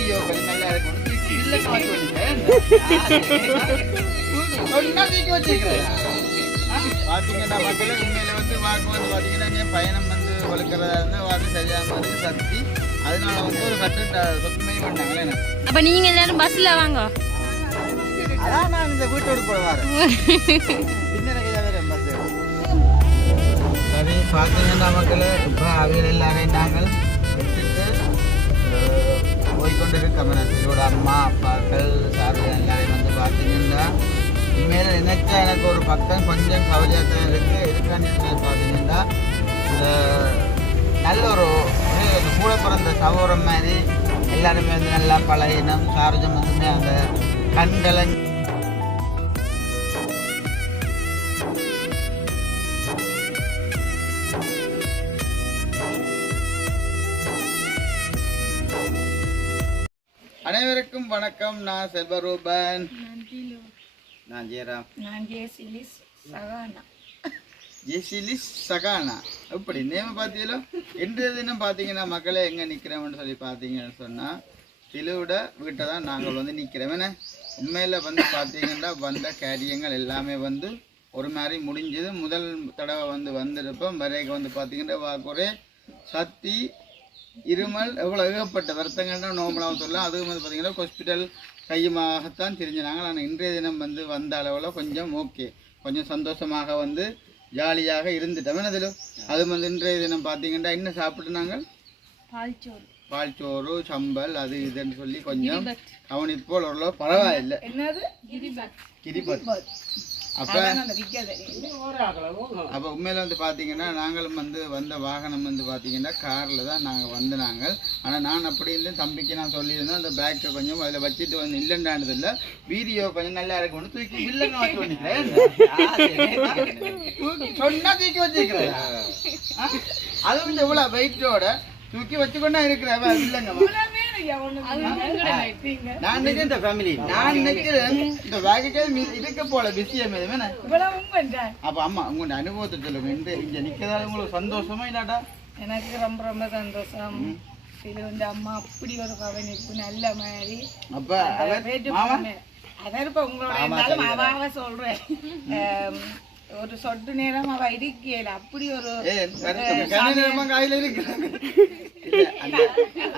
Video கொஞ்சம் நல்லா இருக்கும் பார்த்தீங்கன்னா மக்கள் உண்மையில வந்து வாக்கு வந்து பார்த்தீங்கன்னா பயணம் வந்து வளர்க்குறதா இருந்தால் வாக்கு சரியாக வந்து சக்தி அதனால வந்து ஒரு கட்டு சொத்துமை பண்ணாங்களே எனக்கு. அப்ப நீங்க எல்லாரும் பஸ்ல வாங்க. அதான் நான் இந்த வீட்டோடு போட வரேன். பஸ் சரி பார்த்தீங்கன்னா மக்கள் இப்போ அவைகள் எல்லாரையும் நாங்கள் விட்டுட்டு போய்கொண்டிருக்கோம். என்னோட அம்மா அப்பாக்கள் சார்கள் எல்லாரையும் வந்து பார்த்தீங்கன்னா உண்மையில நினைச்சா எனக்கு ஒரு பக்கம் கொஞ்சம் கவலையாக தான் இருக்கான்னு பார்த்தீங்கன்னா நல்ல ஒரு கூட பிறந்த சகோதரம் மாதிரி எல்லாருமே வந்து நல்லா பழகினம் சாரஜம் வந்துமே அந்த கண்களை அனைவருக்கும் வணக்கம். நான் செல்வரூபன். நான் ஜெயராம். நான் ஜெயசிலிஸ் சகானா. ஜெயசிலிஸ் சகானா இப்படி நேம பார்த்தீங்களோ. இன்றைய தினம் பார்த்தீங்கன்னா மக்களே எங்கே நிற்கிறோம்னு சொல்லி பார்த்தீங்கன்னு சொன்னால் திலுவிட வீட்டை தான் நாங்கள் வந்து நிற்கிறோம். ஏன்னா உண்மையில் வந்து பார்த்தீங்கன்னா வந்த காரியங்கள் எல்லாமே வந்து ஒரு மாதிரி முடிஞ்சது. முதல் தடவை வந்து வந்திருப்போம் வரைக்கும் வந்து பார்த்தீங்கன்னா வாக்குறே சக்தி இருமல் எவ்வளோ ஏகப்பட்ட வருத்தங்கள்னா நோம்பலாகவும் சொல்லலாம். அதுவும் வந்து பார்த்திங்கன்னா ஹாஸ்பிட்டல் கையுமாகத்தான் தெரிஞ்சினாங்க. ஆனால் இன்றைய தினம் வந்து வந்த அளவில் கொஞ்சம் ஓகே கொஞ்சம் சந்தோஷமாக வந்து ஜாலியாக இருந்துட்டோம். என்னதில் அதுவும் வந்து இன்றைய தினம் பார்த்திங்கன்னா என்ன சாப்பிட்டு நாங்கள் பால்சோறு சம்பல் அது இதுன்னு சொல்லி கொஞ்சம் கவனிப்போல் ஓரளவு பரவாயில்லை. கிரிபத் அப்போ உண்மையில் வந்து பார்த்தீங்கன்னா நாங்களும் வந்து வந்த வாகனம் வந்து பார்த்தீங்கன்னா காரில் தான் நாங்கள் வந்து நாங்கள். ஆனால் நான் அப்படி இருந்து தம்பிக்கு நான் சொல்லியிருந்தேன் அந்த பேக்கை கொஞ்சம் அதில் வச்சுட்டு வந்து இல்லைன்றானது இல்லை வீடியோ கொஞ்சம் நல்லா இருக்கும்னு தூக்கி இல்லைங்க வச்சு பண்ணிக்கிறேன் சொன்னா தூக்கி வச்சுக்கிறேன். அது வந்து இவ்வளோ வெயிட்டோட தூக்கி வச்சுக்கொண்டா இருக்கிறேன் இல்லைங்க. நான் நினைக்கிறேன் இந்த ஃபேமிலி நான் நினைக்கிறேன் இந்த வேகைக்கே இருக்க போல விஷயம் எதுவுமே. அப்ப அம்மா உங்களோட அனுபவத்தை சொல்லுங்க. இங்க நிக்கிறதால உங்களுக்கு சந்தோஷமா இல்லாட்டா? எனக்கு ரொம்ப ரொம்ப சந்தோஷம். இது வந்து அம்மா அப்படி ஒரு கவனிப்பு நல்ல மாதிரி. அப்ப அதான் இப்ப உங்களோட அவாவ சொல்றேன். ஒரு சொட்டு நேரம் அவ இருக்கல அப்படி ஒரு கையில இருக்கு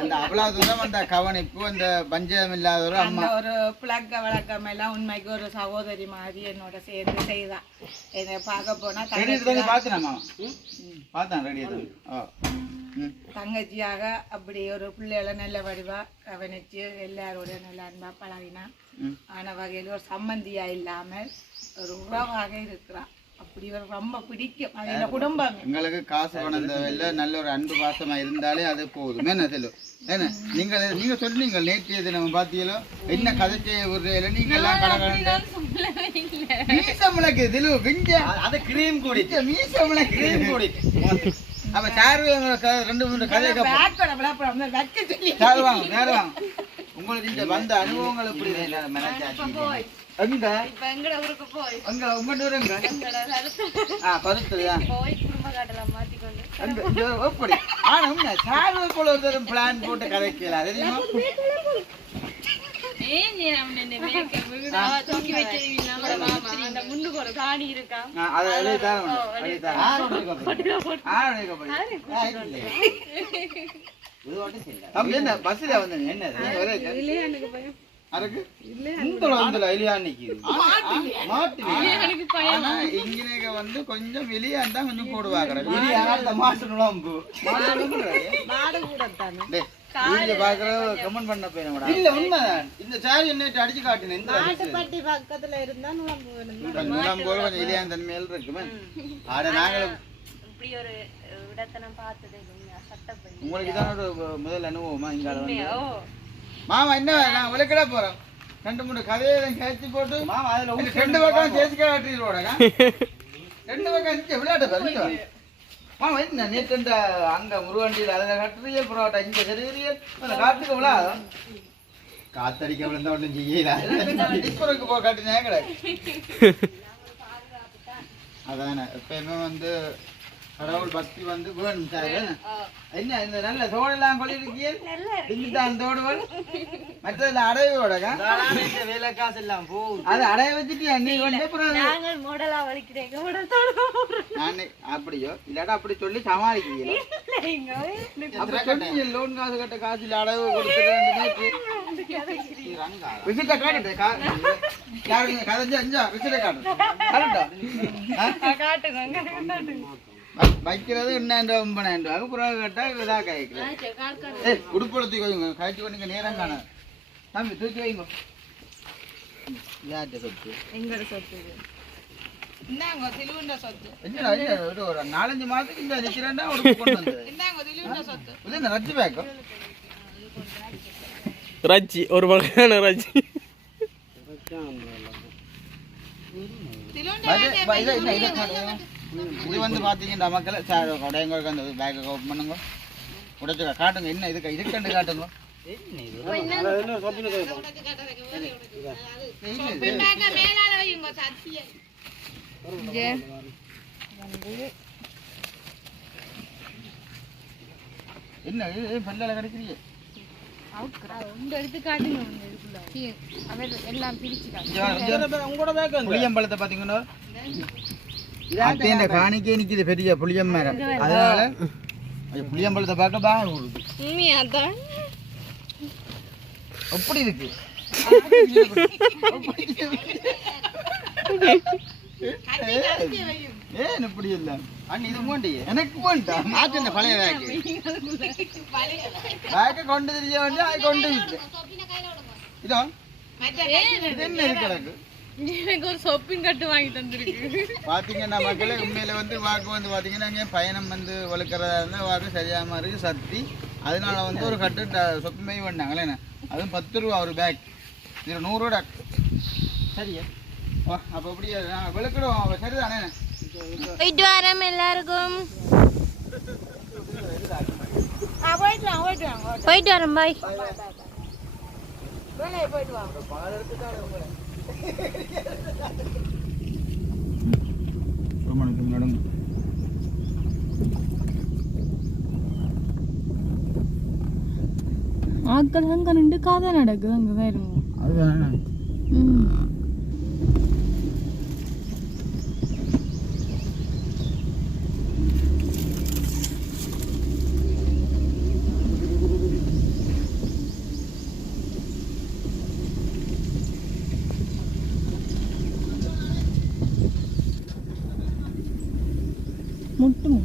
அந்த அவ்வளவு தூரம் அந்த கவனிப்பு அந்த பஞ்சம் இல்லாத அந்த ஒரு புழக்க வழக்கம் எல்லாம் உண்மைக்கு ஒரு சகோதரி மாதிரி என்னோட சேர்ந்து செய்தா. என்னை பார்க்க போனா தங்கச்சியாக அப்படி ஒரு பிள்ளைகளை நல்ல வடிவா கவனிச்சு எல்லாரோட நல்ல அன்பா பழகினா. ஆன வகையில் ஒரு சம்பந்தியா இல்லாமல் ஒரு உறவாக இருக்கிறான். அப்படி ஒரு ரொம்ப பிடிக்கும். அது இந்த குடும்பம் எங்களுக்கு காசு பணம் தேவையில்லை நல்ல ஒரு அன்பு பாசமா இருந்தாலே அது போதும். என்ன சொல்லும் ஏன்னா நீங்க சொன்னீங்க நேற்று நம்ம பாத்தீங்களோ என்ன கதை செய்ய விடுறீங்க நீங்க எல்லாம் மீசமுளைக்கு திலு விஞ்ச அது கிரீம் கூடி மீசமுளைக்கு கிரீம் கூடி அப்ப சாரு 2-3 கதை உங்களுக்கு இந்த வந்த அனுபவங்கள் எப்படி பிளான் போட்டு கதைக்கலாம். பஸ்ல வந்து வந்து கொஞ்சம் வெளியாண்டா கொஞ்சம் போடுவாங்க. கமெண்ட் பண்ண போய் இல்ல உண்மைதான் இந்த சாரி என்ன அடிச்சு காட்டினேன். பக்கத்துல இருந்தா கொஞ்சம் வெளியான தன்மையில் இருக்குமே. நாங்களும் உங்களுக்கு தான் ஒரு முதல் அனுபவமா இங்க மாமா என்ன நான் விளக்கடா போறோம் 2-3 கதையை கேட்சி போட்டு மாமா அதுல 2 பக்கம் சேசி காட்டிடுவோட 2 பக்கம் விளையாட்டு பாருங்க மாமா என்ன நேற்று அங்க முருகண்டியில் அதை கட்டுறியல் புறவாட்டா இங்க சரியியல் காட்டுக்கு விழா காத்தடிக்க விழுந்தா ஒன்றும் செய்யல போ காட்டினே கிடையாது. அதானே எப்பயுமே வந்து கடவுள் பக்தி வந்து வேணும் சார் என்ன இந்த நல்ல தோடெல்லாம் கொள்ளிருக்கீங்க அந்த தோடுவல் மற்றதுல அடையோட வேலை காசு எல்லாம் போகும் அது அடைய வச்சுட்டு நீ நானே அப்படியோ இல்லாட்டா அப்படி சொல்லி சமாளிக்கிறீங்க லோன் காசு கட்ட காசு இல்ல அடைவு கொடுத்துட்டு விசிட்ட காட்டு கதைஞ்சு அஞ்சா விசிட்ட காட்டு வைக்கிறது என்ன ஒன்பதாயிரம் ரூபாய்க்கு புறா கேட்டா இதாக காய்க்கிறேன் உடுப்புல தூக்கி வைங்க காய்ச்சி பண்ணிங்க நேரம் காண தம்பி தூக்கி வைங்க யார்கிட்ட சொத்து எங்கட சொத்து இந்தாங்க திலுண்ட சொத்து ஒரு 4-5 மாதத்துக்கு இந்த நிக்கிறேன்டா உடுப்பு கொண்டு வந்தது இந்தாங்க திலுண்ட சொத்து இது ரஜ்ஜி பேக்கோ ரஜ்ஜி ஒரு வகையான ரஜ்ஜி இது வந்து பாத்தீங்கன்னா மக்கள் சார் உடையங்களுக்கு அந்த பேக்கை ஓப்பன் பண்ணுங்க உடைச்சு காட்டுங்க என்ன இதுக்கண்டு காட்டுங்க என்ன பல்லால கிடைக்கிறீங்க புளியம்பழத்தை பாத்தீங்கன்னா காணிக்கே நிக்குது பெரிய புளியம் மரம் அதனால புளியம்பழத்தை பார்க்க பாருங்க எப்படி இருக்கு ஏன் இப்படி இல்ல இது போண்டி எனக்கு போண்டா மாற்று இந்த பழைய பேக்க கொண்டு தெரிய வேண்டிய அது கொண்டு இதோ இது என்ன இருக்கிறது எனக்கு ஒரு சொப்பிங் கட்டு வாங்கி தந்துருக்கு பாத்தீங்கன்னா மக்களே உண்மையில வந்து வாக்கு வந்து பாத்தீங்கன்னா பயணம் வந்து வளர்க்கறதா இருந்தா வாக்கு சரியாம இருக்கு சக்தி அதனால வந்து ஒரு கட்டு சொப்பு மை பண்ணாங்களே அதுவும் 10 ரூபா ஒரு பேக் இது 100 ரூபா சரியா அப்ப அப்படியே விளக்கிடுவோம் சரிதானே போயிட்டு வரோம் எல்லாருக்கும் போயிட்டு வரோம் பாய் போயிட்டு வாங்க ஆட்கள் அங்க நின்று கதை நடக்குது அங்க வேறுங்க அதுதானே முட்டும்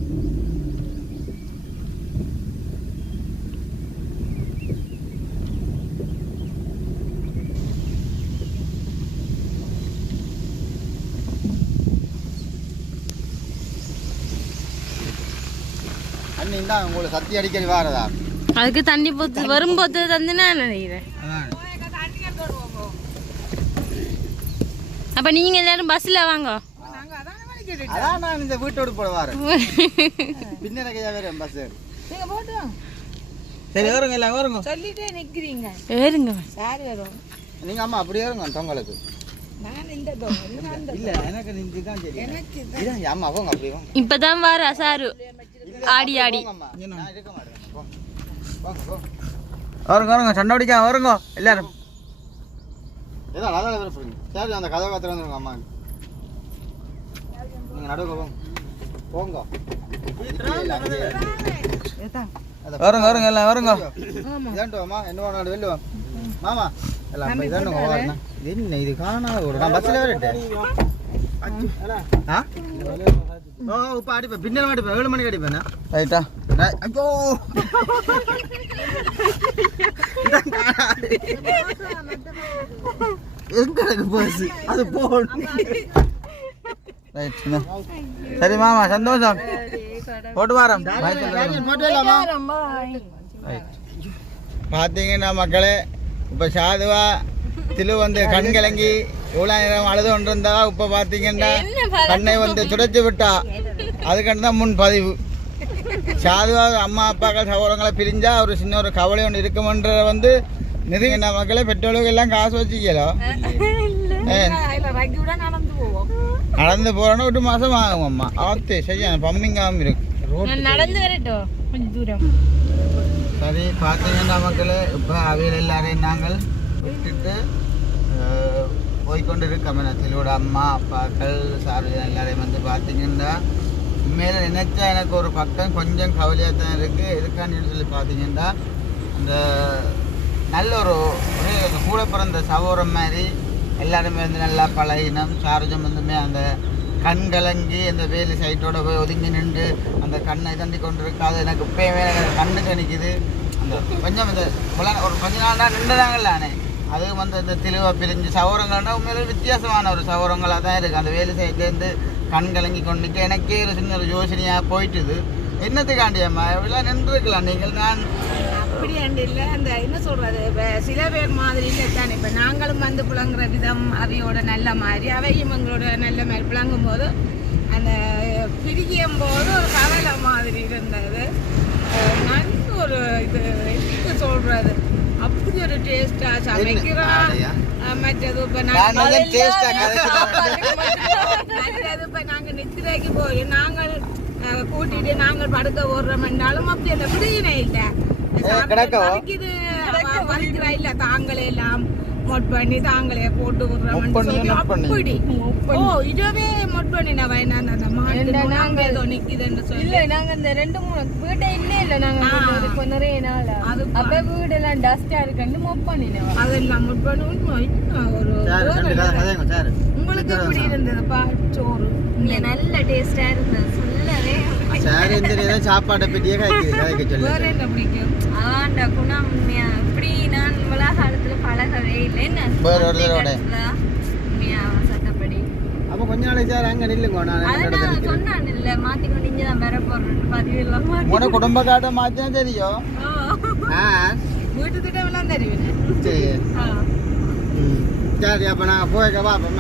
அண்ணா உங்களுக்கு சத்தி அடிக்கடி வாரதா அதுக்கு தண்ணி போத்து வரும்போது தந்து நான் நினைக்கிறேன் அப்ப நீங்க எல்லாரும் பஸ்ல வாங்க அதான் நான் இந்த வீட்டோடு போட வரேன் பின்னரையா வேற பஸ் நீங்க போட்டு வாங்க சரி வருங்க எல்லாம் வருங்க சொல்லிட்டே நிக்கிறீங்க ஏறுங்க யார் வரும் நீங்க அம்மா அப்படி வருங்க தொங்கலுக்கு நான் இந்த தொங்க இல்ல எனக்கு நின்று தான் சரி எனக்கு இதான் அம்மா போங்க அப்படி வாங்க இப்பதான் வர சாரு ஆடி ஆடி நான் இருக்க மாட்டேன் வருங்க வருங்க சண்டை அடிக்க வருங்க எல்லாரும் ஏதோ அழகாக வேற போறீங்க சரி அந்த கதவை காத்துட்டு வந்துருங்க அம்மா நீங்க நடுவுக்கு போங்க வருங்க வருங்க எல்லாம் வருங்க இதாண்டு அம்மா என்ன வேணும் வெளில வா மாமா எல்லாம் இதாண்டு வரணும் என்ன இது காணாத ஒரு நான் பஸ்ல வரட்டேன் ஓ இப்ப அடிப்பேன் பின்னல் அடிப்பேன் 7 மணிக்கு அடிப்பேன் ரைட்டா ஐயோ எங்க பஸ் அது போன் சரி மாமா சந்தோஷம் போட்டு வாரம் பார்த்தீங்கன்னா மக்களே இப்போ சாதுவா திலு வந்து கண் கலங்கி இவ்வளோ நேரம் அழுது கொண்டு இருந்தா இப்போ பார்த்தீங்கன்னா கண்ணை வந்து துடைச்சி விட்டா அதுக்கண்டு தான் முன் பதிவு சாதுவா அம்மா அப்பாக்கள் சகோதரங்களை பிரிஞ்சா ஒரு சின்ன ஒரு கவலை ஒன்று இருக்குமன்ற வந்து நிறைய மக்களே பெற்றோர்களுக்கு எல்லாம் காசு வச்சுக்கலாம் அதில் ரெகுலராக நடந்து போவோம். நடந்து போறோன்னா 1 மாசம் ஆகும் அம்மா. ஆத்தே சரியா பம்மிங்காம இருக்கு ரோட். நான் நடந்து வரட்டும் கொஞ்சம் தூரம். சரி பார்த்தீங்கன்னா மக்களே, இப்போ அவையில் எல்லாரையும் நாங்கள் விட்டுட்டு போய்கொண்டு இருக்கோம். சிலோட அம்மா அப்பாக்கள் சார்ஜன் எல்லாரையும் வந்து பார்த்தீங்கன்னா உண்மையில நினைச்சா எனக்கு ஒரு பக்கம் கொஞ்சம் கவலையாக தான் இருக்குது. இருக்கான்னு சொல்லி பார்த்தீங்கன்னா அந்த நல்ல ஒரு கூட பிறந்த சகோதரம் மாதிரி எல்லாருமே வந்து நல்லா பழகினோம். சார்ஜம் வந்துமே அந்த கண் கலங்கி அந்த வேலி சைட்டோட போய் ஒதுங்கி நின்று அந்த கண்ணை தண்டி கொண்டு இருக்காது. எனக்கு இப்போயுமே கண்ணுக்கு நிற்கிது. அந்த கொஞ்சம் இந்த ஒரு கொஞ்ச நாள் தான் நின்றுதாங்கல்லானே அதுவும் வந்து இந்த தெளிவாக பிரிஞ்சு சவரங்கள்னா உண்மையிலே வித்தியாசமான ஒரு சவரங்களாக தான் இருக்குது. அந்த வேலு சைட்லேருந்து கண் கலங்கி கொண்டுட்டு எனக்கே ஒரு சின்ன ஒரு யோசனையாக போயிட்டுது. என்னத்துக்காண்டியம்மா இவ்வளோ நின்றுருக்கலாம் நீங்கள்? நான் அப்படி அண்டு இல்லை, அந்த என்ன சொல்கிறது, இப்போ சில பேர் மாதிரி இல்லை தானே. இப்போ நாங்களும் வந்து புழங்குற விதம் அவையோட நல்ல மாதிரி அவையும் எங்களோட நல்ல மாதிரி புழங்கும் போது அந்த பிரிக்கும் போது ஒரு கவலை மாதிரி இருந்தது. நல்ல ஒரு இது என்ன சொல்கிறது, அப்படி ஒரு டேஸ்ட்டாக சமைக்கிறோம். மற்றது இப்போ நாங்கள் நித்திரைக்கு போய் நாங்கள் கூட்டிட்டு நாங்கள் படுக்க ஓடுறோம்னாலும் அப்படி அந்த பிரச்சனை இல்லை. வலிக்கிறா இல்லை, தாங்களே எல்லாம் மொட் பண்ணி தாங்களே போட்டு விடுறோம். அப்படி ஓ இதுவே மொட் பண்ணினா வேணாம் அந்த மாட்டு ஏதோ நிக்குதுன்னு சொல்லி நாங்க இந்த 2-3 வீட்டை இல்லை நாங்க நிறைய நாள் அது அப்ப வீடெல்லாம் டஸ்டா இருக்குன்னு மொப் பண்ணினோம். அதெல்லாம் மொட் பண்ணி ஒரு உங்களுக்கு எப்படி இருந்தது சோறு? நல்ல டேஸ்டா இருந்தது சொல்லவே. சாப்பாட்டை பற்றியே வேற என்ன பிடிக்கும்? ஆண்ட குணம் இப்படி நான் காலத்துல பழகவே இல்லைன்னு சட்டப்படி. அப்ப கொஞ்ச நாளைக்கு சார் அங்க நில்லுங்க. நான் சொன்னான் இல்ல மாத்திக்கொண்டு இங்கதான் வர போறேன் பதிவு குடும்ப காட்ட மாத்தினா தெரியும். வீட்டு திட்டம் தெரியும். சரி அப்ப நாங்க போய்க்க பாப்போம்.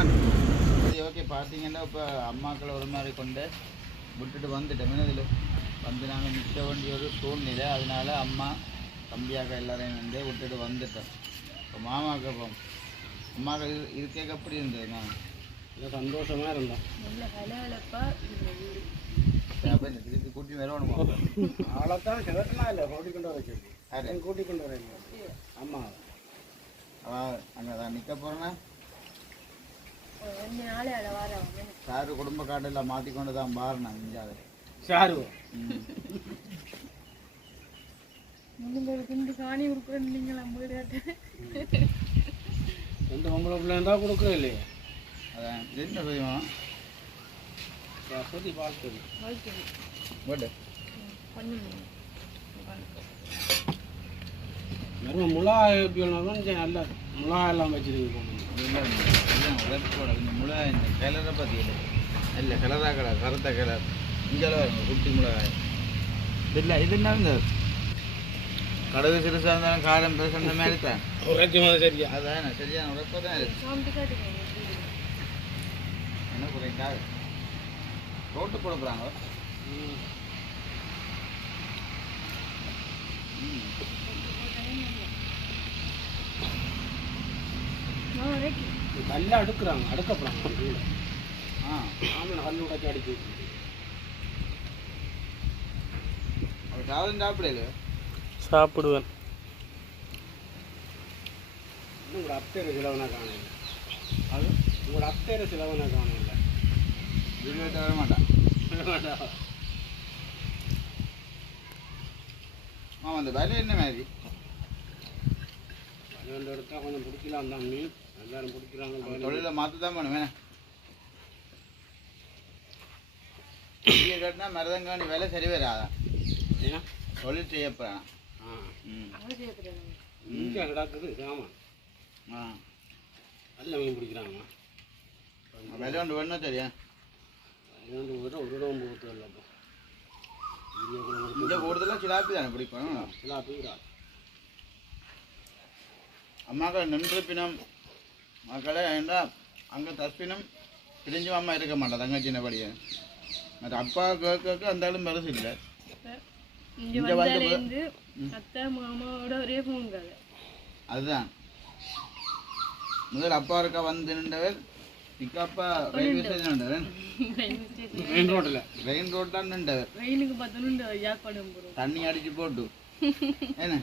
சரி ஓகே. பார்த்தீங்கன்னா இப்போ அம்மாக்களை ஒரு மாதிரி கொண்டு விட்டுட்டு வந்துட்டோம். இதில் வந்து நாங்கள் நிற்க வேண்டிய ஒரு சூழ்நிலை. அதனால அம்மா தம்பியாக எல்லாரையும் வந்து விட்டுட்டு வந்துட்டோம். இப்போ மாமாவுக்கு இப்போ அம்மாக்கள் இருக்கேக்க எப்படி இருந்தது? மாமா சந்தோஷமா இருந்தோம். அப்போ இந்த திருப்பி கூட்டி வரணுமா? அவ்வளோதான் கிடக்குனா இல்லை கூட்டிக்கொண்டு வர சொல்லி கூட்டிக்கொண்டு வரேன். அம்மா அங்கே தான் நிற்க போகிறேன்னா சாரு குடும்ப காட்டெல்லாம் மாற்றிக்கொண்டு தான் பாருண்ணாங்க இஞ்சாது சாரு காணி கொடுக்குறீங்களா? எந்த பொம்பளை பிள்ளை இருந்தால் கொடுக்குற இல்லையே. அதான் என்ன செய்யுமா சொல்லி பார்த்து போட்டு வெறும் முளா கொஞ்சம் நல்ல முளா எல்லாம் வச்சுருக்கு. உழைப்போட இந்த முளை இந்த கிளரை பார்த்தீங்க இல்லை கிளரா கலர் கருத்த கிளர் இங்கெல்லாம் இருக்கும் குட்டி மிளகாய். இல்லை இது என்ன இந்த கடவு சிறுசாக இருந்தாலும் காரம் பெருசு அந்த மாதிரி தான் சரியா அதான் சரியான உழைப்பாக தான் இருக்கு. என்ன குறைக்கா ரோட்டு கொடுக்குறாங்க. கல்ல அடுக்குறாங்க அடுக்கப்படுறாங்க. ஆமாம் கல் உடைச்சி அடிச்சு அவர் சாதம் சாப்பிடல சாப்பிடுவேன். உங்களோட அத்தேர சிலவனா காணல. அது உங்களோட அத்தேர சிலவனா காணல. வீட்டு வர மாட்டான். ஆமாம் அந்த வேலை என்ன மாதிரி பன்னெண்டு எடுத்தால் கொஞ்சம் பிடிக்கலாம் தான். மீன் எல்லாரும் பிடிக்கிறாங்க. தொழிலை மாற்ற தான் பண்ணும் வேணா கட்டினா மருதங்காணி வேலை சரி வராதான். ஏன்னா தொழில் செய்யப்படான். இங்கே கிடக்குது சாமான். நல்ல மீன் பிடிக்கிறாங்க. விலை ஒன்று வேணும் தெரியும். ஒரு இடம் போகிறது இல்லைப்போ இங்கே கூடுதலாக சிலாப்பி தானே பிடிக்கணும். சிலாப்பி அம்மாக்கள் நின்று பினம் மக்களை ஏண்டா அங்கே தஸ்பினம் பிரிஞ்சு அம்மா இருக்க மாட்டா தங்கச்சினபடியே. மற்ற அப்பா கேட்க அந்த ஆளும் பெருசு இல்லை. அத்தை மாமாவோட ஒரே ஃபோன் கதை அதுதான் முதல் அப்பா இருக்கா வந்து நின்றவர் பிக்கப்பா ரயில்வே ஸ்டேஷன் நின்றவர் மெயின் ரோட்டில் ரெயின் ரோட் தான் நின்றவர் வெயிலுக்கு பார்த்தோன்னு யாழ்ப்பாணம் போகிறோம் தண்ணி அடிச்சு போட்டு என்ன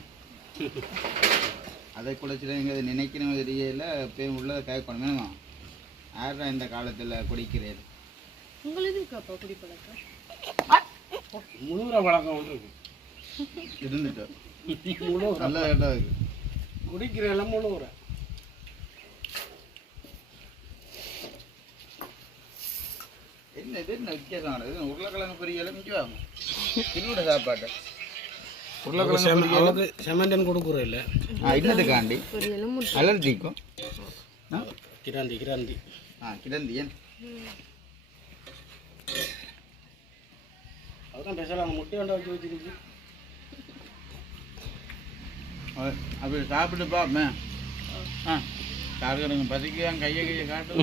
அதை குடிச்சிருங்க நினைக்கணும் தெரியல எப்பயும் உள்ளதை கேட்கணும் வேணுமா யாரா இந்த காலத்தில் குடிக்கிறேன் உங்களுக்கு இருக்காப்பா குடிப்பழக்கம் முழுகிற பழக்கம் ஒன்று இருக்கு இருந்துட்டு முழுகிற நல்ல இடம் இருக்கு குடிக்கிற எல்லாம் முழுகிற என்ன இது என்ன வித்தியாசம் உருளைக்கிழங்கு பொரியல் மிஞ்சி வாங்க திருவிட சாப்பாட்டு அவருக்கு செமண்டன் கொடுக்குறோம் இல்லை இன்னதுக்காண்டி பொரியலும் அலர்ஜிக்கும் கிராந்தி கிராந்தி கிடந்தி ஏன் அதுதான் பேசலாம் முட்டை கொண்டு வச்சு வச்சிருக்கு அப்படி சாப்பிட்டு பாப்பேன் சாப்பிடுங்க பசிக்கு கையை காட்டு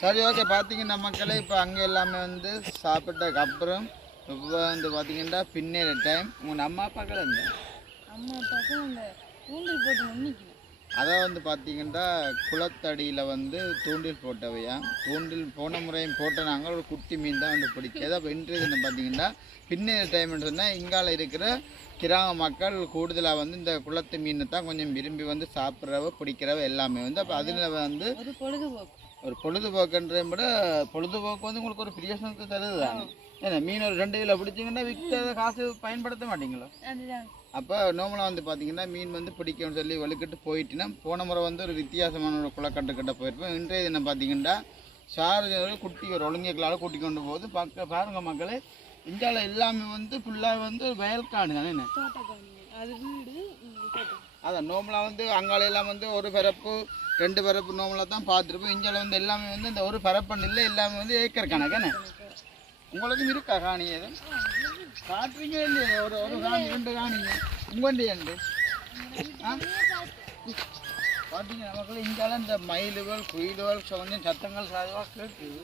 சரி ஓகே பார்த்தீங்கன்னா மக்களே இப்போ அங்கே எல்லாமே வந்து சாப்பிட்டதுக்கு அப்புறம் இப்போ வந்து பார்த்தீங்கன்னா பின்னேற டைம் உங்கள் அம்மா அப்பாக்கள் இந்த அம்மா அப்பாவுக்கு அந்த தூண்டில் போட்டு நிற்கணும் அதை வந்து பார்த்தீங்கன்னா குளத்தடியில் வந்து தூண்டில் போட்டவையா தூண்டில் போன முறையும் போட்ட நாங்கள் ஒரு குட்டி மீன் தான் வந்து பிடிக்காது அப்போ இன்றைய தினம் பார்த்தீங்கன்னா பின்னேற டைம்னு சொன்னால் இங்கால இருக்கிற கிராம மக்கள் கூடுதலாக வந்து இந்த குளத்து மீனை தான் கொஞ்சம் விரும்பி வந்து சாப்பிட்றவ பிடிக்கிறவ எல்லாமே வந்து அப்போ அதில் வந்து ஒரு பொழுதுபோக்கு ஒரு பொழுதுபோக்குன்றதை விட பொழுதுபோக்கு வந்து உங்களுக்கு ஒரு பிரியசனத்தை தருது தானே ஏன்னா மீன் ஒரு 2 கிலோ பிடிச்சிங்கன்னா விற்ற காசு பயன்படுத்த மாட்டீங்களோ அதுதான் அப்போ நார்மலாக வந்து பார்த்தீங்கன்னா மீன் வந்து பிடிக்கும்னு சொல்லி வலுக்கிட்டு போயிட்டுனா போன முறை வந்து ஒரு வித்தியாசமான ஒரு குளக்கட்டுக்கிட்ட போயிருப்போம் இன்றைய தினம் பார்த்தீங்கன்னா சார்ஜர் குட்டி ஒரு ஒழுங்கைகளால் கூட்டி கொண்டு போகுது பாருங்க மக்களே இந்தியாவில் எல்லாமே வந்து ஃபுல்லாக வந்து வயல்காடு தானே தோட்டக்காணி அது வீடு தோட்டம் அதான் நார்மலாக வந்து அங்காலையெல்லாம் வந்து ஒரு பரப்பு 2 பரப்பு நார்மலாக தான் பார்த்துருப்போம் இந்தியாவில் வந்து எல்லாமே வந்து இந்த ஒரு பரப்புன்னு இல்லை எல்லாமே வந்து ஏக்கர் கணக்கானே உங்களுக்கும் இருக்கா காணி எதுவும் காட்டுறீங்க இல்லையா ஒரு காணி 2 காணிங்க உங்கண்டி உண்டு பார்த்தீங்க நமக்குள்ள இந்தியாவில் இந்த மயில்கள் குயில்கள் கொஞ்சம் சத்தங்கள் சாதமாக கேட்குது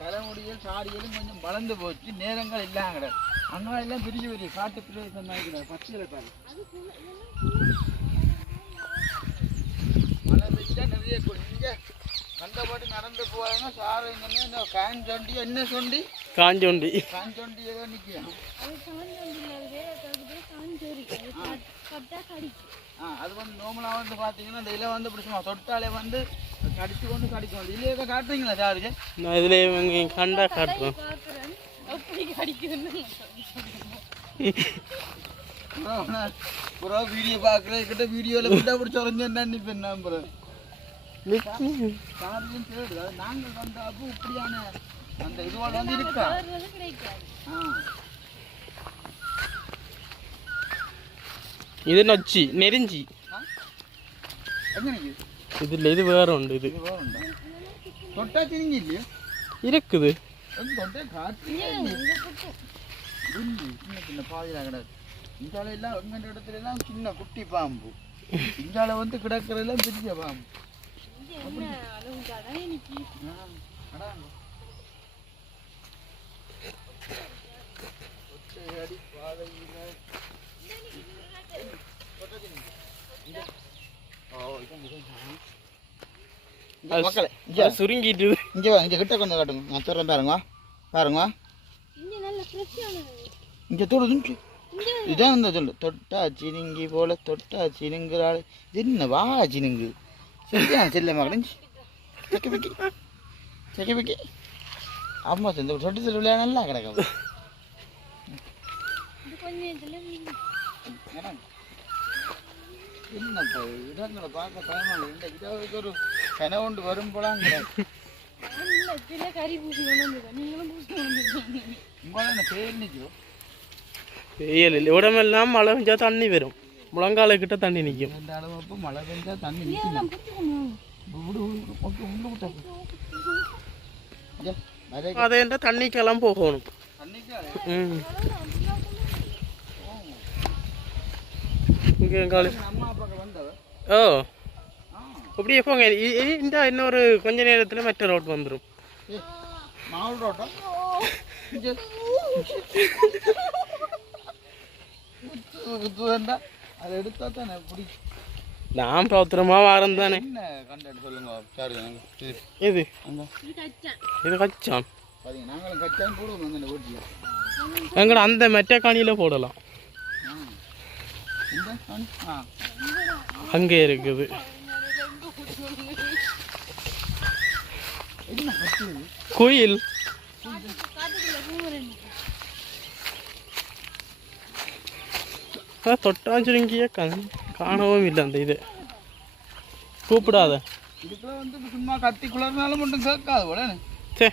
தலைமுடிகள் சாடிகளும் கொஞ்சம் வளர்ந்து போச்சு நேரங்கள் இல்லாம கிடையாது அங்கே எல்லாம் பெரிய காட்டு பிரதேசம் தான் கிடையாது பச்சையில் பாரு மழை பெஞ்சா நிறைய இங்கே கண்டபடி நடந்து போவாங்க சாரு இந்த ஃபேன் சொண்டி என்ன சொண்டி காஞ்சோண்டி காஞ்சொண்டி ஏதோ நிற்கும் அது வந்து நார்மலாக வந்து பார்த்தீங்கன்னா இந்த இலை வந்து பிடிச்சுமா தொட்டாலே வந்து கடிச்சு கொண்டு கடிக்கும் வந்து இல்லை ஏதோ காட்டுறீங்களா சாருக்கு நான் இதில் கண்டா காட்டுறேன் புறம் வீடியோ பார்க்குறதுக்கிட்ட வீடியோவில் விட்டா பிடிச்சி உறைஞ்சேன்னு இப்போ என்ன அப்புறம் சாரியும் தேடு அது நாங்கள் வந்த அப்போ இப்படியான அந்த இதுவோட வந்து இருக்கா இது நொச்சி நெருஞ்சி எங்கே இதில் இது வேற உண்டு இது தொட்டா திரிங்க இல்லையா இருக்குது தொட்டே காட்டு சின்ன சின்ன பாதியில் கிடக்கு இந்தியாவில் எல்லாம் எங்கள் இடத்துல எல்லாம் சின்ன குட்டி பாம்பு இந்தியாவில் வந்து கிடக்கிறதெல்லாம் பெரிய பாம்பு மக்களே சுருங்கிட்டு இங்கே வா இங்கே கிட்ட கொஞ்சம் காட்டுங்க நான் சொல்கிறேன் பாருங்க பாருங்க இங்கே தொடுது இதான் இந்த சொல்லு தொட்டா சினுங்கி போல தொட்டா சினுங்கிறாள் இது என்ன வா சினுங்கு சரியா செல்ல மகன் செக்கி அம்மா இந்த சொட்டு செல்லு விளையாட நல்லா கிடக்கும் என்னப்பா இடங்களை பார்க்க பயமாக இந்த இதாவது ஒரு கனவுண்டு வரும் போலாம் கிடையாது உங்களால் பேர் நிற்கும் வெயில் இல்லை உடம்பெல்லாம் மழை பெஞ்சா தண்ணி வரும் முழங்கால கிட்ட தண்ணி நிற்கும் 2 அளவு அப்போ மழை பெஞ்சா தண்ணி நிற்கும் அதை தண்ணிக்கெல்லாம் போகணும் இங்கே அம்மா அப்பாக்கு வந்தவ ஓ அப்படியே போங்க இந்த இன்னொரு கொஞ்ச நேரத்தில் மற்ற ரோட் வந்துடும் மாவுள் ரோட்டா அதை எடுத்தா தானே பிடி நான் பௌத்திரமா வாரம் தானே. என்ன கண்டென்ட் சொல்லுங்க சார். இது இது கச்சான். பாத்தீங்க நாங்களும் கச்சான் போடுவோம் அந்த வீட்டில். எங்கட அந்த மெட்டை காணியில் போடலாம். இந்த அங்கே இருக்குது. குயில் தொட்டாச்சுருங்கிய காணவும் இல்லை. அந்த இது கூப்பிடாத. இதுக்குள்ள வந்து சும்மா கத்தி குளர்னாலும் மட்டும் கேட்காது போல. சே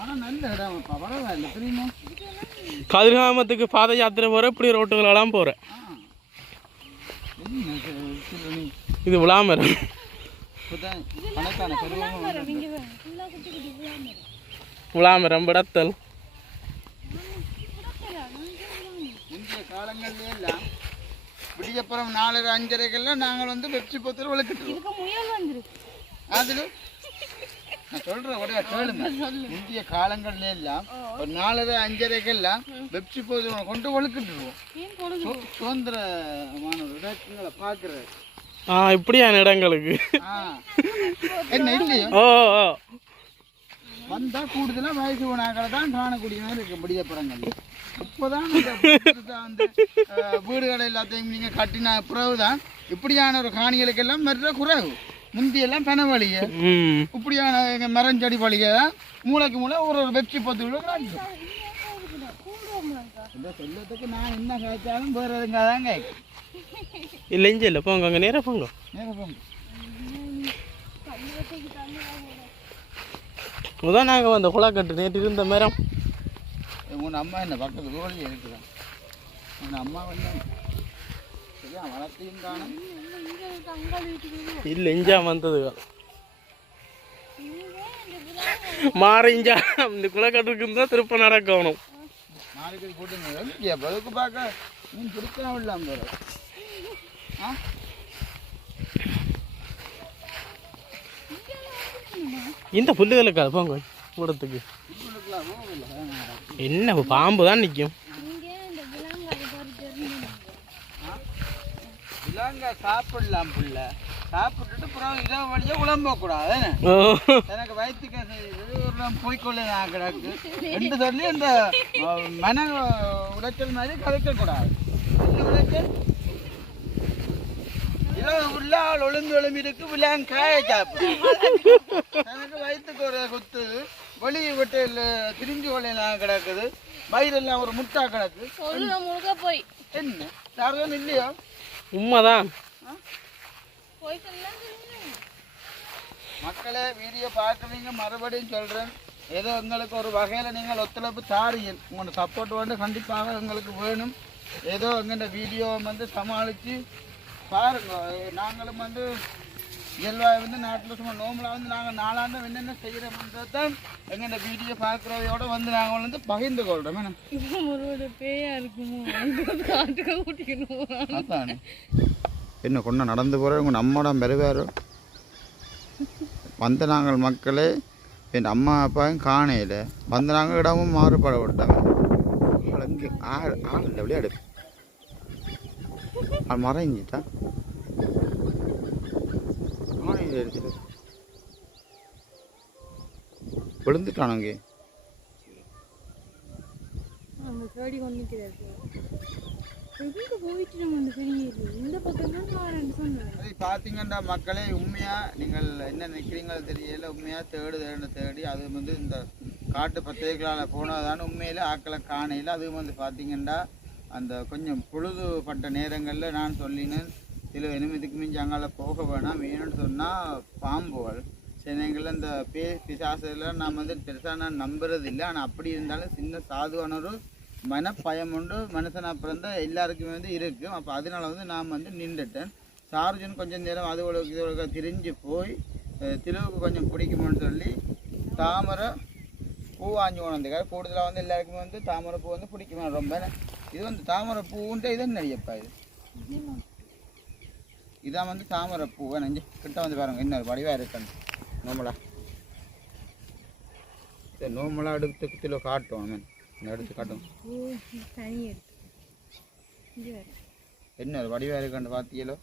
ஆனால் நல்ல இடம் பரவாயில்ல தெரியுமா. கதிர்காமத்துக்கு பாத யாத்திரை போகிற இப்படி ரோட்டுகளெல்லாம் போகிறேன். இது விளாமரம். விளாமரம் விடத்தல். இந்திய காலங்கள்ல எல்லாம் விடியப்புறம் 4:30 5:30 நாங்கள் வந்து வெற்றி போத்து விளக்கிட்டு அதில் நான் சொல்றேன் உடைய கேளுங்க. இந்திய காலங்கள்ல எல்லாம் ஒரு 4:30 5:30 வெற்றி போது கொண்டு வழுக்கிட்டுருவோம். சுதந்திரமான இடங்களை பார்க்குற இப்படியான இடங்களுக்கு என்ன இல்லையோ ஓ வந்தா கூடுதலா வயசு போனாக்களை தான் காணக்கூடிய மாதிரி இருக்கு விடியப்புறங்கள். இப்போதான் வந்து வீடுகளை எல்லாத்தையும் நீங்க கட்டின பிறகுதான் இப்படியான ஒரு காணிகளுக்கெல்லாம் மெல்ல குறைவு. முந்தியெல்லாம் பெனவழிய இப்படியான மரஞ்செடி வழியை தான் மூளைக்கு மூளை ஒரு வெற்றி பத்து சொல்லத்துக்கு நான் என்ன காய்ச்சாலும் வேற எதுங்க தான் கேட்கும். இல்லை இஞ்சி இல்லை போங்க அங்கே நேராக போங்க. முதல் நாங்கள் வந்த குழாக்கட்டு நேற்று இருந்த மரம். உன் அம்மா என்ன பக்கத்து கோழியே இருக்குதான். உன் அம்மா வந்து சரியா வளர்த்தையும் காணும். இல்லை இஞ்சா வந்தது மாற இஞ்சா இந்த குழாக்கட்டுக்கு தான் திருப்ப நடக்கணும். மாறிக்கடி போட்டுங்க பதுக்கு பார்க்க நீ பிடிச்சா விடலாம் போற. இந்த புல்லுகளுக்கு அது போங்க கூடத்துக்கு என்ன பாம்பு தான் நிற்கும். சாப்பிடலாம் புள்ள சாப்பிட்டுட்டு அப்புறம் இதை வழியா உழம்ப கூடாது. எனக்கு வயிற்றுக்கு போய்க்கொள்ள நான் கிடக்கு 2 சொல்லி இந்த மன உளைச்சல் மாதிரி கதைக்க கூடாது. உளைச்சல் உள்ளால் ஒழும்பி இருக்கு விளையாங்க காய சாப்பிடும். எனக்கு வயிற்றுக்கு ஒரு குத்து வெளி வீட்டில் திரிஞ்சு கொள்ளையெல்லாம் கிடக்குது. வயிறெல்லாம் ஒரு முட்டா கிடக்கு. போய் என்ன யாரும் இல்லையோ உண்மைதான். மக்களே வீடியோ பார்க்குறீங்க மறுபடியும் சொல்கிறேன். ஏதோ எங்களுக்கு ஒரு வகையில் நீங்கள் ஒத்துழைப்பு தாரீங்க. உங்களோட சப்போர்ட் வந்து கண்டிப்பாக எங்களுக்கு வேணும். ஏதோ எங்கள்ட வீடியோ வந்து சமாளித்து பாருங்க. நாங்களும் வந்து இயல்பாக வந்து நாட்டில் சும்மா நோம்பலாக வந்து நாங்கள் நாளாண்டு என்னென்ன செய்கிறோம்ன்றது தான் எங்கள்ட வீடியோ பார்க்குறவையோட வந்து நாங்கள் வந்து பகிர்ந்து கொள்கிறோம். என்ன கொண்டா நடந்து போகிற உங்கள் நம்மோட பெருவாரோ வந்த நாங்கள் மக்களே என் அம்மா அப்பாவும் காணையில் வந்த நாங்கள் இடமும் மாறுபட விட்டாங்க. இங்கே ஆள் இல்லை விளையாடு மறைஞ்சிட்டா காணையில் எடுத்துட்டு விழுந்துட்டானுங்க. பார்த்தீங்கன்னா மக்களே உண்மையாக நீங்கள் என்ன நினைக்கிறீங்களோ தெரியல. உண்மையாக தேடி அது வந்து இந்த காட்டு பத்திரிகைகளால் போனதான உண்மையில் ஆக்களை காணையில் அதுவும் வந்து பார்த்தீங்கன்னா அந்த கொஞ்சம் பொழுதுபட்ட நேரங்களில் நான் சொல்லினேன் சில இனிமேதுக்கு மிஞ்சி அங்கால போக வேணாம். வேணும்னு சொன்னால் பாம்புகள் சில நேரங்களில் இந்த பிசாசெல்லாம் நான் வந்து பெருசாக நான் நம்புறது இல்லை. ஆனால் அப்படி இருந்தாலும் சின்ன சாதுவான ஒரு மனப்பயம் உண்டு மனுஷனாக பிறந்த எல்லாருக்குமே வந்து இருக்கும். அப்போ அதனால வந்து நான் வந்து நின்றுட்டேன். சார்ஜன் கொஞ்சம் நேரம் அது திரிஞ்சு போய் திலுவுக்கு கொஞ்சம் பிடிக்குமோன்னு சொல்லி தாமரை பூ வாங்கி கொண்டிருக்காரு. கூடுதலாக வந்து எல்லாருக்குமே வந்து தாமரை பூ வந்து பிடிக்குமா ரொம்ப. இது வந்து தாமரை பூன்ட்டு இது நடிகப்பா. இதான் வந்து தாமரை பூ நெஞ்சு கிட்ட வந்து பாருங்க இன்னொரு வடிவாக இருக்கணும். நோமலாக எடுத்து கிலோ காட்டும் எடுத்து காட்டும். என்ன ஒரு வடிவாக இருக்குன்னு பார்த்தீங்களோ.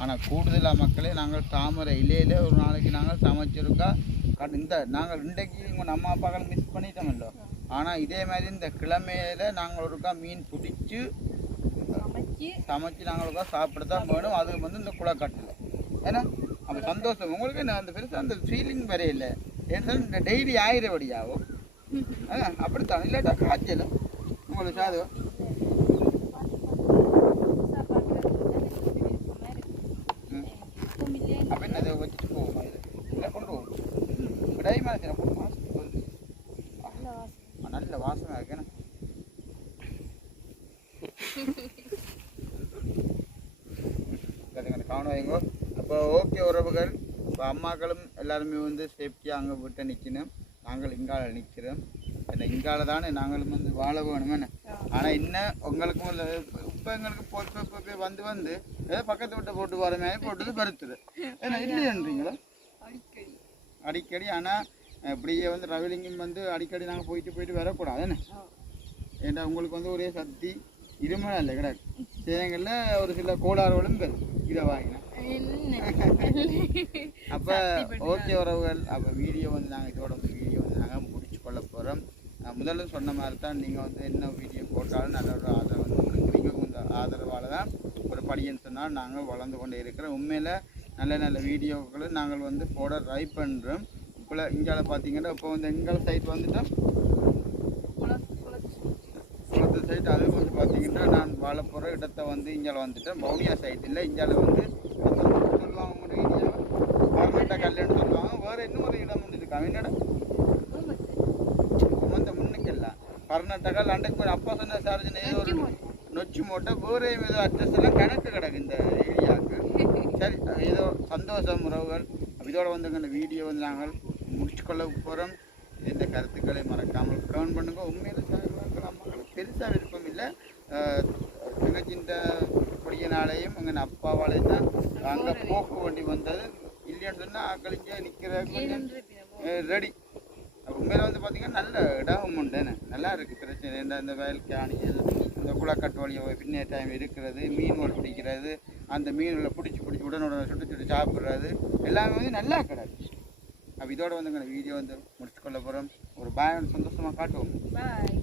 ஆனால் கூடுதலாக மக்களே நாங்கள் தாமரை இலையில ஒரு நாளைக்கு நாங்கள் சமைச்சிருக்கா இந்த நாங்கள் இன்றைக்கு உங்கள் அம்மா அப்பாக்கள் மிஸ் பண்ணிட்டோமല്ലോ. ஆனால் இதே மாதிரி இந்த கிழமையில நாங்கள் ஒருக்கா மீன் பிடிச்சி சமைச்சு நாங்கள் ஒருக்கா சாப்பிட தான் வேணும். அது வந்து இந்த குளக்கட்டில் ஏன்னா அப்போ சந்தோஷம் உங்களுக்கு என்ன அந்த பெருசாக அந்த ஃபீலிங் வரையில்லை. ஏன்னா இந்த டெய்லி ஆயிரபடியாகும் அப்படித்தான் இல்லாட்டா காய்ச்சலும் உங்களுக்கு சாதம். அப்போ என்ன அதை வச்சுட்டு போவோம் அதில் இல்லை கொண்டு போவோம் விடாய் மாதிரி போட்டு மாதத்துக்கு வந்து நல்ல வாசனை இருக்கேன்னா கவனம் வைங்கோ. அப்போ ஓகே உறவுகள், இப்போ அம்மாக்களும் எல்லாருமே வந்து சேஃப்டியாக அங்கே விட்டு நிற்கணும். நாங்கள் இங்கால நிற்கிறோம். என்ன இங்கால தானே நாங்களும் வந்து வாழ வேணுமே. ஆனால் இன்னும் உங்களுக்கும் இப்போ எங்களுக்கு போய் வந்து ஏதோ பக்கத்து விட்ட போட்டு வர மாதிரி போட்டது பருத்துது ஏன்னா இல்லைன்றீங்களா அடிக்கடி. ஆனால் இப்படியே வந்து ரவிலிங்கம் வந்து அடிக்கடி நாங்கள் போயிட்டு வரக்கூடாது என்ன. ஏன்னா உங்களுக்கு வந்து ஒரே சக்தி இருமலை இல்லை கிடையாது. சேகங்களில் ஒரு சில கோளாறுகளும் இதை வாங்கினேன். அப்போ ஓகே உறவுகள், அப்போ வீடியோ வந்து நாங்கள் இதோட வீடியோ வந்து நாங்கள் முடிச்சு கொள்ள போகிறோம். முதல்ல சொன்ன மாதிரி தான் நீங்கள் வந்து என்ன வீடியோ போட்டாலும் நல்ல ஒரு ஆதரவு வந்து கொடுக்குறீங்க. உங்கள் ஆதரவால் தான் ஒரு படின்னு சொன்னால் நாங்கள் வளர்ந்து கொண்டே இருக்கிறோம். உண்மையில் நல்ல நல்ல வீடியோக்களை நாங்கள் வந்து போட ட்ரை பண்ணுறோம். இப்போ இங்கால பார்த்தீங்கன்னா இப்போ வந்து எங்கள் சைட் வந்துட்டோம் குளத்து சைட். அது வந்து பார்த்தீங்கன்னா நான் வாழ போகிற இடத்த வந்து இங்கே வந்துட்டேன். பவுனியா சைட் இல்லை, இங்கால வந்து சொல்லுவாங்க ஒரு ஏரியாவை கர்நாடகா கல்லுன்னு சொல்லுவாங்க. வேறு இன்னும் ஒரு இடம் வந்து இருக்காங்க. என்னடா அந்த முன்னுக்கெல்லாம் கர்நாடகா லண்டன் அப்பா சொன்ன சார்ஜ் ஒரு நொச்சி மூட்டை வேறு ஏதோ அட்ரஸ் எல்லாம் கணக்கு கிடக்கு இந்த ஏரியாவுக்கு. சரி ஏதோ சந்தோஷம் உறவுகள். இதோட வந்து இந்த வீடியோ வந்து நாங்கள் முடிச்சு கொள்ள போகிறோம். இந்த கருத்துக்களை மறக்காமல் கமெண்ட் பண்ணுங்க. உண்மையில சார் அம்மாக்களுக்கு பெருசாக விருப்பம் இல்லை. தங்கச்சின்ற பொடியனாலேயும் எங்கள் அப்பாவாலேயும் தான் அங்கே போக வேண்டி வந்தது. இல்லைன்னு சொன்னால் ஆக்களிங்க நிற்கிற கொஞ்சம் ரெடி. உண்மையில வந்து பார்த்தீங்கன்னா நல்ல இடம் உண்டுன்னு நல்லா இருக்குது. பிரச்சனை இந்த வயல் காணிகள் இந்த குளக்கட்டு வழியை பின்னே டைம் இருக்கிறது, மீன் பிடிக்கிறது, அந்த மீன்களை பிடிச்சி உடனுடன் சுட்டு சாப்பிட்றது எல்லாமே வந்து நல்லா கிடக்கு. அப்போ இதோட வந்து எங்களை வீடியோ வந்து முடிச்சுக்கொள்ள போகிறோம். ஒரு பாய் சந்தோஷமாக காட்டுவோம். பாய்.